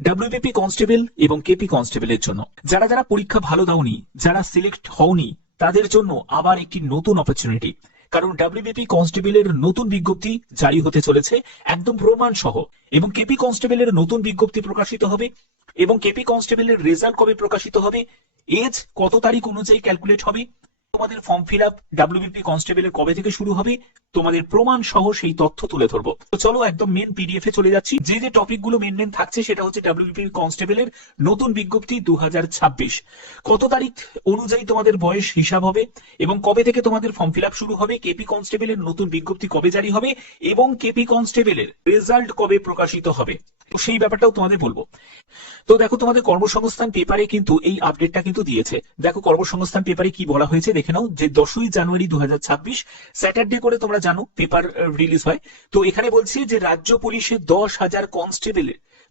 WBP constable এবং KP কনস্টেবলের জন্য যারা যারা পরীক্ষা ভালো দাওনি, যারা সিলেক্ট হওনি, তাদের জন্য আবার একটি নতুন অপরচুনিটি। কারণ ডাব্লিউবিপি কনস্টেবলের নতুন বিজ্ঞপ্তি জারি হতে চলেছে একদম প্রমাণ সহ, এবং কেপি কনস্টেবলের নতুন বিজ্ঞপ্তি প্রকাশিত হবে। এবং কেপি কনস্টেবলের রেজাল্ট কবে প্রকাশিত হবে, এজ কত তারিখ অনুযায়ী ক্যালকুলেট হবে, তোমাদের ফর্ম ফিল আপ ডাব্লিউবিপি কনস্টেবলের কবে থেকে শুরু হবে, তোমাদের প্রমাণ সহ সেই তথ্য তুলে ধরবো। তো চলো একদম মেন পিডিএফ এ চলে যাচ্ছি। যে যে টপিক গুলো মেন থাকছে সেটা হচ্ছে ডাব্লিউবিপি কনস্টেবলের নতুন বিজ্ঞপ্তি 2026 কত তারিখ অনুযায়ী তোমাদের বয়স হিসাব হবে, এবং কবে থেকে তোমাদের ফর্ম ফিল আপ শুরু হবে, কেপি কনস্টেবলের নতুন বিজ্ঞপ্তি কবে জারি হবে, এবং কেপি কনস্টেবলের রেজাল্ট কবে প্রকাশিত হবে, তো সেই ব্যাপারটাও তোমাদের বলবো। তো দেখো, তোমাদের কর্মসংস্থান পেপারে কিন্তু এই আপডেটটা কিন্তু দিয়েছে। দেখো কর্মসংস্থান পেপারে কি বলা হয়েছে দেখে নাও, যে 10ই জানুয়ারি 2026 স্যাটারডে করে তোমরা জানো পেপার রিলিজ হয়। তো এখানে বলছে যে রাজ্য পুলিশে 10,000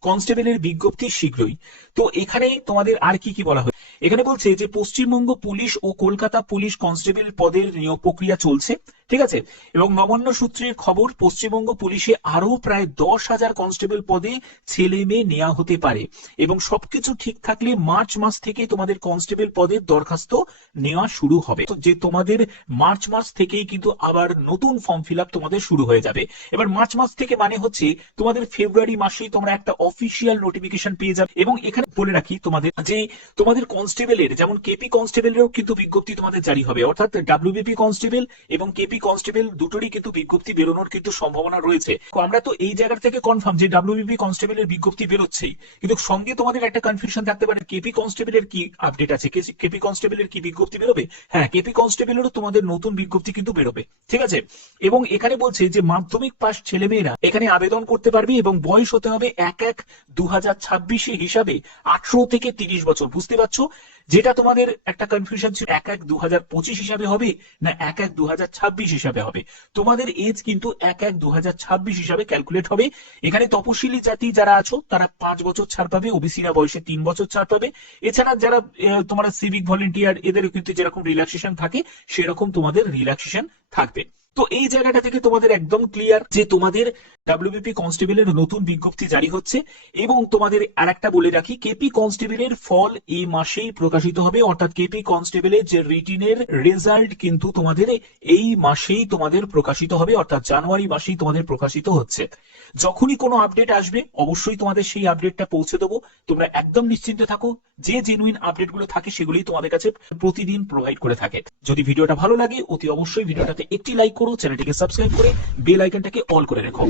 কনস্টেবলের বিজ্ঞপ্তি শীঘ্রই। তো এখানে তোমাদের আর কি কি বলা হয়, এখানে বলছে যে পশ্চিমবঙ্গ পুলিশ ও কলকাতা পুলিশ কনস্টেবল পদের নিয়োগ প্রক্রিয়া চলছে, ঠিক আছে। এবং নবান্ন সূত্রের খবর, পশ্চিমবঙ্গ পুলিশে আরো প্রায় 10,000 কনস্টেবল পদে ছেলে মেয়ে নেওয়া হতে পারে, এবং সবকিছু ঠিক থাকলে মার্চ মাস থেকে তোমাদের কনস্টেবল পদের দরখাস্ত নেওয়া শুরু হবে। তো যে তোমাদের মার্চ মাস থেকেই কিন্তু আবার নতুন ফর্ম ফিল আপ তোমাদের শুরু হয়ে যাবে। এবার মার্চ মাস থেকে মানে হচ্ছে তোমাদের ফেব্রুয়ারি মাসেই তোমরা একটা অফিসিয়াল নোটিফিকেশন পেয়ে যাবে। এবং এখানে বলে রাখি তোমাদের যে তোমাদের কনস্টেবলের যেমন কেপি কনস্টেবলেরও কিন্তু বিজ্ঞপ্তি তোমাদের জারি হবে, অর্থাৎ ডাব্লিউবিপি কনস্টেবল এবং কেপি কনস্টেবল দুটোরই কিন্তু বিজ্ঞপ্তি বেরোনোর কিন্তু সম্ভাবনা রয়েছে। আমরা তো এই জায়গা থেকে কনফার্ম যে ডাব্লিউবিপি কনস্টেবলের বিজ্ঞপ্তি বেরোচ্ছেই, কিন্তু সঙ্গে তোমাদের একটা কনফিউশন থাকতে পারে কেপি কনস্টেবলের কি আপডেট আছে, কেপি কনস্টেবলের কি বিজ্ঞপ্তি বেরোবে। হ্যাঁ, কেপি কনস্টেবলেরও তোমাদের নতুন বিজ্ঞপ্তি কিন্তু বেরোবে, ঠিক আছে। এবং এখানে বলছে যে মাধ্যমিক পাস ছেলেমেয়েরা এখানে আবেদন করতে পারবে, এবং বয়স হতে হবে 1/1/2026 হিসাবে 18 থেকে 30 বছর। বুঝতে পারছো, যেটা তোমাদের একটা কনফিউশন ছিল 1/1/2025 হিসাবে হবে না 1/1/2026 হিসাবে হবে, তোমাদের এজ কিন্তু 1/1/2026 হিসাবে ক্যালকুলেট হবে। এখানে তপশিলি জাতি যারা আছো তারা 5 বছর ছাড় পাবে, ওবিসিরা বয়সে 3 বছর ছাড় পাবে। এছাড়া যারা তোমরা সিভিক ভলেন্টিয়ার, এদের কিন্তু যেরকম রিল্যাক্সেশন থাকে সেরকম তোমাদের রিল্যাক্সেশন থাকবে। তো এই জায়গাটা থেকে তোমাদের একদম ক্লিয়ার যে তোমাদের ডাব্লিউবিপি কনস্টেবলের নতুন বিজ্ঞপ্তি জারি হচ্ছে। এবং তোমাদের আরেকটা বলে রাখি, কেপি কনস্টেবলের ফল এই মাসেই প্রকাশিত হবে, অর্থাৎ কেপি কনস্টেবলের যে রিটিনের রেজাল্ট কিন্তু তোমাদের এই মাসেই তোমাদের প্রকাশিত হবে, অর্থাৎ জানুয়ারি মাসেই তোমাদের প্রকাশিত হচ্ছে। যখনই কোনো আপডেট আসবে অবশ্যই তোমাদের সেই আপডেটটা পৌঁছে দেবো, তোমরা একদম নিশ্চিন্তে থাকো। যে জেনুইন আপডেট গুলো থাকে সেগুলোই তোমাদের কাছে প্রতিদিন প্রোভাইড করে থাকে। যদি ভিডিওটা ভালো লাগে অতি অবশ্যই ভিডিওটাতে একটি লাইক করো, চ্যানেলটিকে সাবস্ক্রাইব করে বেল আইকনটাকে অল করে রেখো।